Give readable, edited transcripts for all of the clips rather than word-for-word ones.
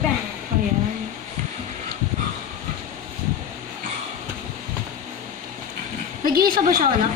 Ayan. Nag-iisa ba siya, anak?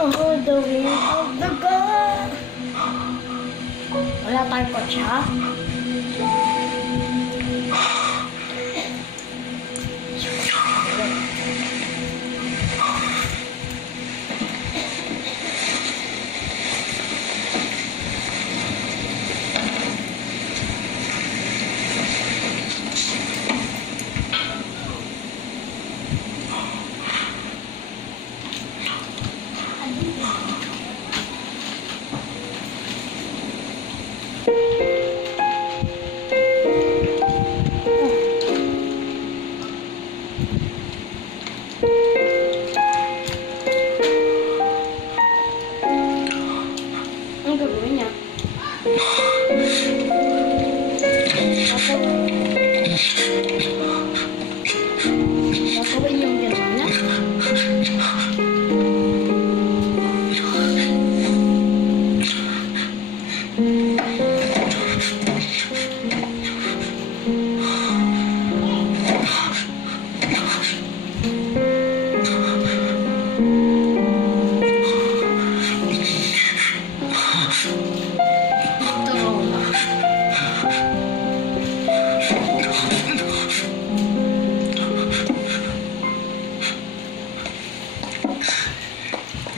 Oh, the way of the God. Wala tayong kotse, ha? Ang gagawin niya? Gagawin yung gano'n niya?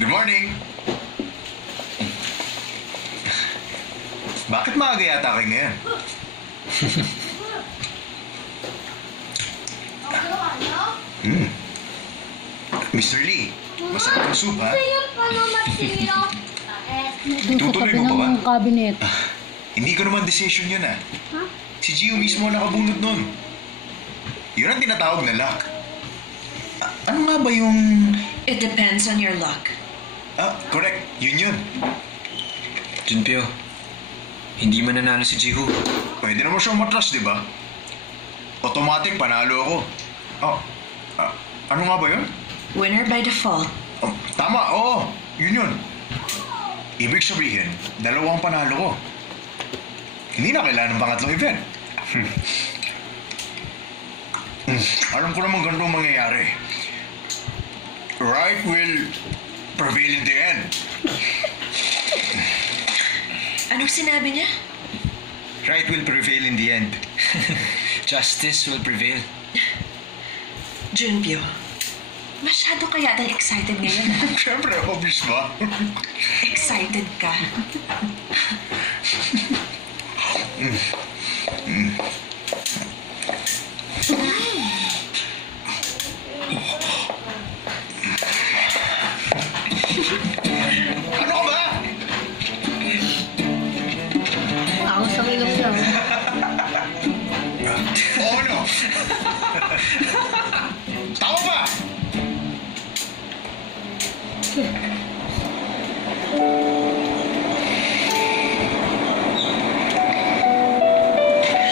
Good morning! Bakit maaga yata kayo ngayon? Mr. Lee, masarap ang soup, ha? Doon sa Tutuloy tabi mo pa ba? ng cabinet. Hindi ko naman decision yun, ha? Huh? Si Gio mismo ang nakabunot nun. Yun ang tinatawag na luck. Ano nga ba yung... It depends on your luck. Correct. Yun. Junpyo, hindi mananalo si Jiho. Pwede naman siyang matras, di ba? Automatic, panalo ako. Ano nga ba yun? Winner by default. Tama, oo. Yun. Ibig sabihin, dalawang panalo ko. Hindi na kailangan ng pangatlong event. Alam ko naman ganito mangyayari. Right will prevail in the end. Anong sinabi niya? Right will prevail in the end. Justice will prevail. Junpyo, masyado ka yatang excited ngayon. Siyempre, obvious ba? Excited ka? Ano ka ba? Ako sabay lang siya. Oo, ano? Tama ba?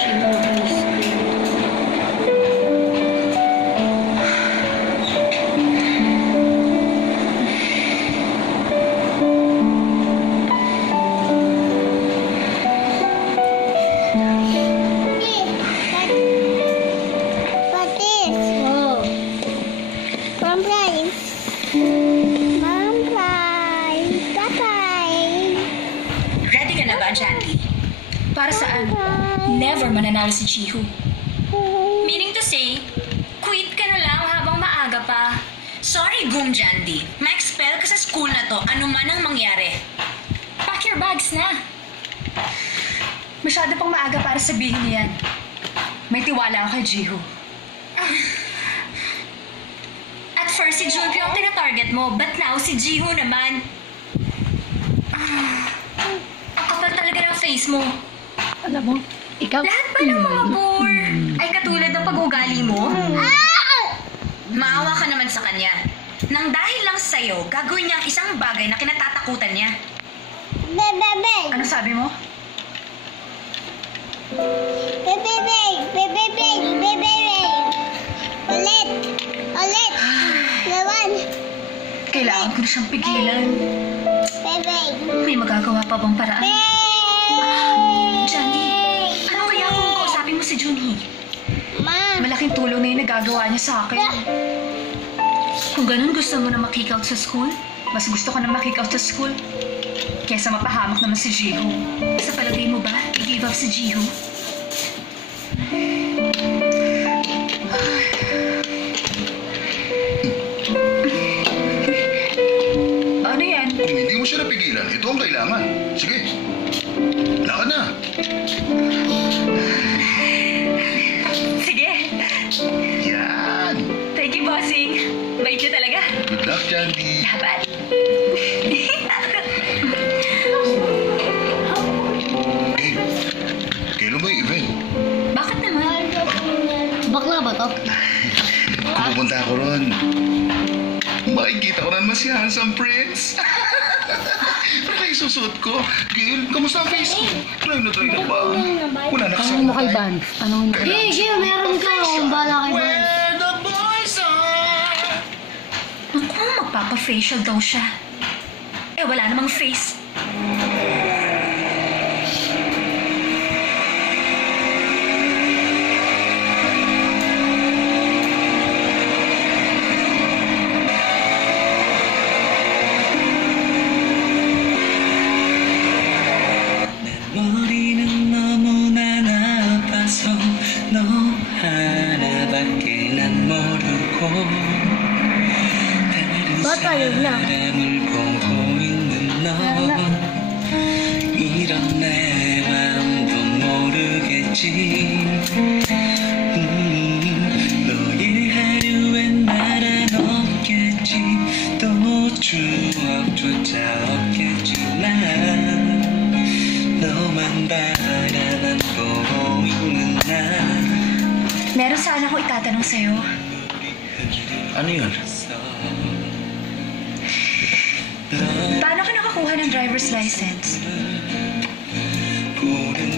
She moved on the screen. Oh. Mom Price. Bye-bye. Ready ka na ba, Jandy? Para saan? Never mananalo si Jiho. Meaning to say, quit ka na lang habang maaga pa. Sorry, Goom Jandy. Ma-expel ka sa school na to, ano man ang mangyari. Pack your bags na. Masyado pang maaga para sabihin niyan. May tiwala ako kay Jiho. At first, si Junpyo ang tinatarget mo, but now si Jiho naman. Ang kapal talaga ng face mo. Alam mo, ikaw... Lahat pa ng mga bore ay katulad ng pag-ugali mo. Maawa ka naman sa kanya. Nang dahil lang sa'yo, gagawin niya ang isang bagay na kinatatakutan niya. Bebe. Ano sabi mo? Bebe. Ulit. Lawan. Kailangan ko na siyang pigilan. Bebe. May magagawa pa bang paraan? Johnny, ano kaya kung kausapin mo si Junhee? Ma. Malaking tulong na yung nagagawa niya sa akin. Kung ganun gusto mo na makik out sa school, mas gusto ko na makik out sa school. Kesa mapahamak naman si Jihoo. Sa palagay mo ba, i-give up si Jihoo? Ano yan? Kung hindi mo siya napigilan, ito ang kailangan. Sige. Lakad na. Sige. Yan. Thank you, bossing. Bait niyo talaga. Good luck, Jandy. Laban. Hey, kailan ba yung event? Bakit naman? Bakla ba to? Kung pupunta ako ron, makikita ko na naman si Handsome Prince. Ano kayo susuot ko? Gail, kamusta ang face ko? Try na ba? Wala na kasi Tanong mo kay Vance. Tanong mo. Gil, meron ka. Kung bala kay Vance. Naku, magpapa-facial daw siya. Eh, wala namang face. 머리는 너무나 나빠서 너 하나밖에 난 모르고 Bata yun na. 사람을 보고 있는 너 이런 내 맘도 모르겠지 너의 하루엔 날은 없겠지 또 추억조차 없겠지만 너만 바라보고 있는 나 Meron sana ako itatanong sa'yo. Ano yun? Paano ka nakakuha ng driver's license?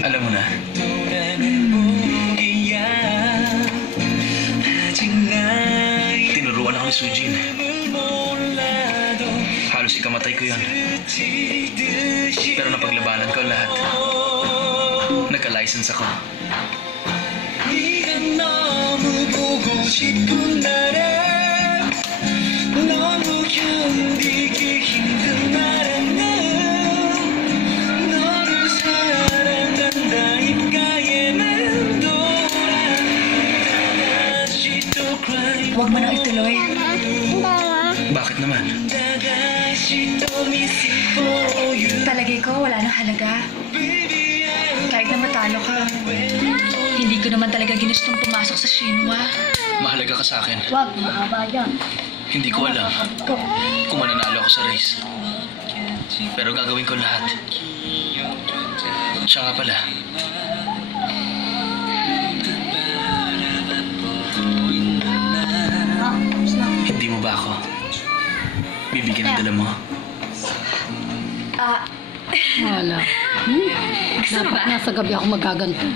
Alam mo na. Tinuruan ako ni Sujin. Halos ikamatay ko yun. Pero napaglabanan ko lahat. Nagka-license ako. 너무 보고 싶은 나라 너무 견디기 힘든 나라는 너를 사랑한다 입가에 맴돌아 다시 또 cry Huwag mo nang ituloy. Bakit naman? 다시 또 missing for you Palagay ko, wala nang halaga. Kahit na matalo ka, hindi ko naman talaga ginustong pumasok sa Shinwa. Mahalaga ka sa akin. Wag, mahaba yan. Hindi ko alam kung mananalo ako sa race. Pero gagawin ko lahat. Siya nga pala. Hindi mo ba ako bibigyan ng dala mo? Ah, Wala. gusto mo ba? Nasa gabi ako magaganto.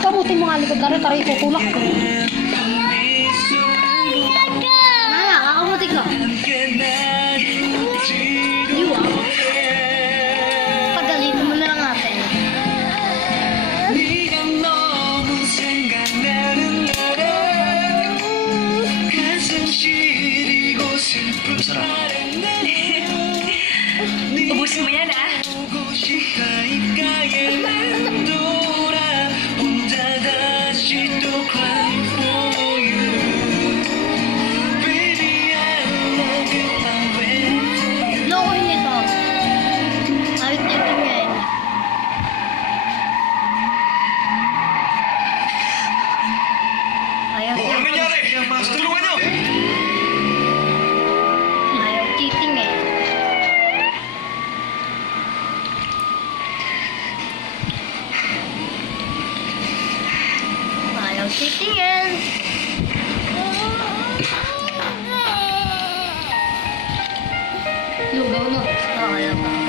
Kamutin mo nga likod na rin, taray tutulak ko. Naya, kakamutin ka. Liwa. Pagalitin mo na lang natin. Masarap. Ubusin mo yan, ah. Loko yun ito. Awit niya ito yan. Ayaw. Oh, ano nangyari? Tulungan niyo! titingin. Lugaw na. Kaya ba?